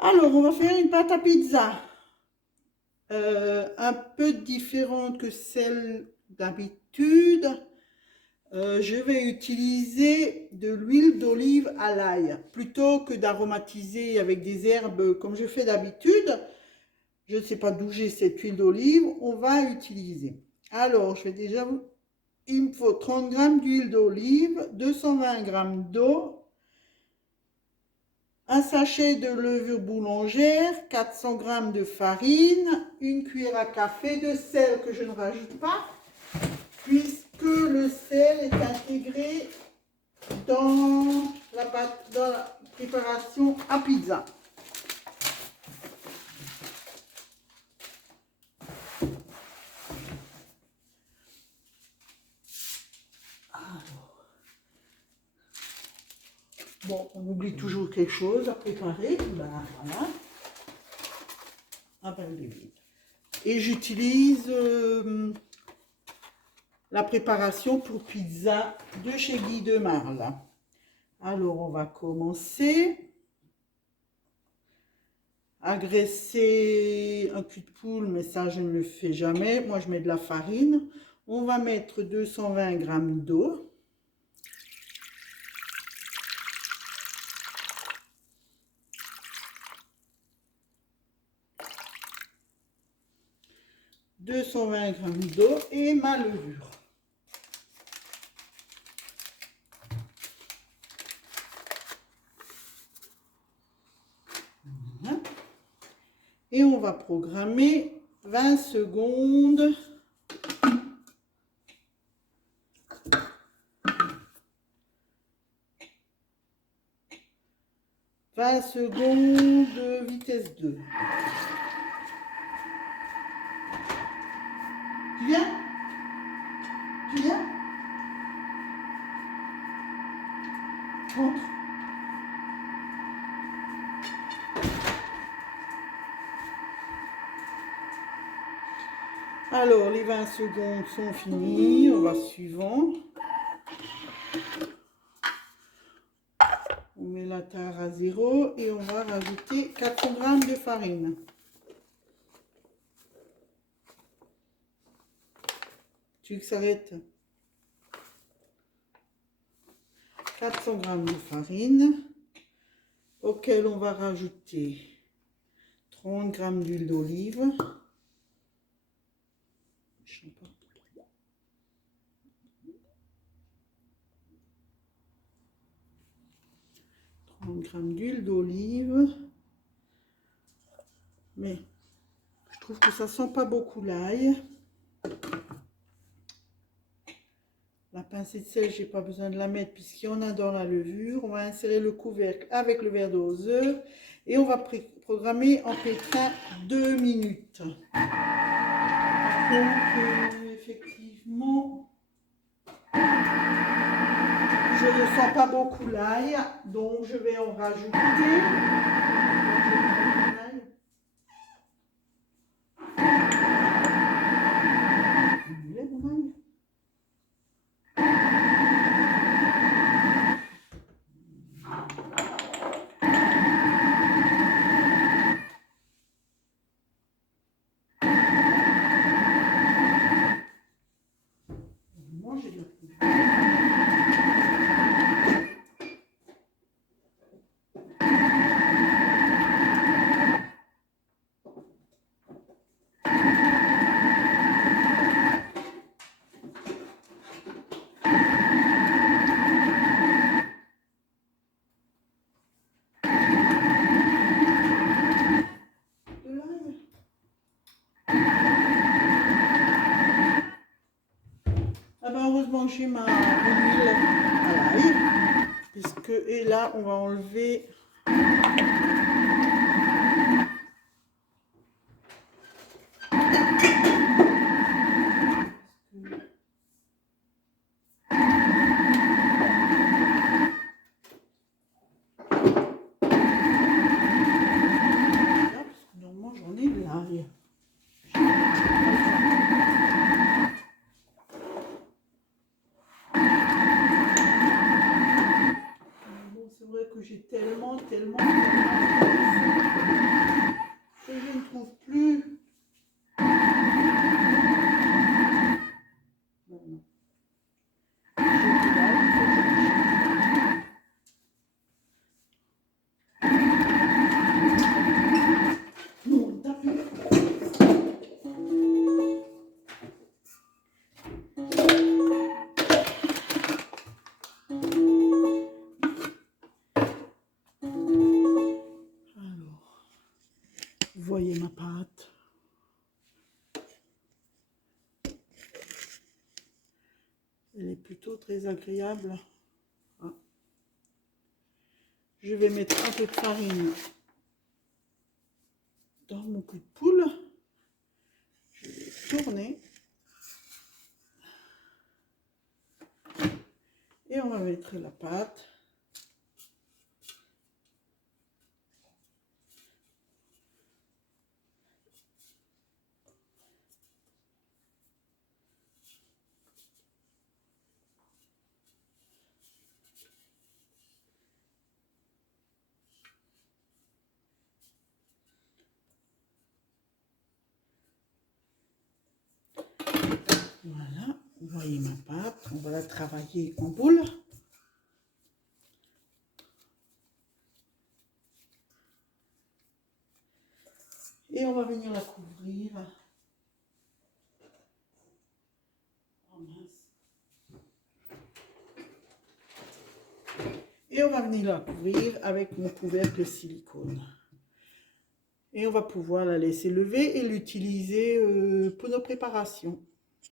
Alors, on va faire une pâte à pizza un peu différente que celle d'habitude. Je vais utiliser de l'huile d'olive à l'ail. Plutôt que d'aromatiser avec des herbes comme je fais d'habitude, je ne sais pas d'où j'ai cette huile d'olive, on va utiliser. Alors, je vais déjà vous... Il me faut 30 g d'huile d'olive, 220 g d'eau, un sachet de levure boulangère, 400 g de farine, une cuillère à café de sel que je ne rajoute pas, puisque le sel est intégré dans la préparation à pizza. Bon, on oublie toujours quelque chose à préparer. Ben, voilà. Ah ben, il est vide. Et j'utilise la préparation pour pizza de chez Guy de Marle. Alors, on va commencer à graisser un cul de poule, mais ça, je ne le fais jamais. Moi, je mets de la farine. On va mettre 220 g d'eau. « 220 g d'eau et ma levure. Voilà. Et on va programmer 20 secondes. « 20 secondes, vitesse 2. Tu viens? Tu viens? Rentre. Alors, les 20 secondes sont finies. On va suivant. On met la tare à 0 et on va rajouter 400 g de farine. Tu veux que ça arrête? 400 g de farine, auquel on va rajouter 30 g d'huile d'olive. 30 g d'huile d'olive. Mais je trouve que ça sent pas beaucoup l'ail. La pincée de sel, j'ai pas besoin de la mettre puisqu'il y en a dans la levure. On va insérer le couvercle avec le verre doseur et on va programmer en pétrin 2 minutes. Donc, effectivement, je ne sens pas beaucoup l'ail, donc je vais en rajouter. Ah ben heureusement que j'ai ma huile à l'ail, puisque, et là on va enlever normalement j'en ai de l'ail. C'est vrai que j'ai tellement. plutôt très agréable. Hein. Je vais mettre un peu de farine dans mon cul de poule. Je vais tourner. Et on va mettre la pâte. Voilà, vous voyez ma pâte, on va la travailler en boule. Et on va venir la couvrir. Oh mince. Et on va venir la couvrir avec mon couvercle silicone. Et on va pouvoir la laisser lever et l'utiliser pour nos préparations.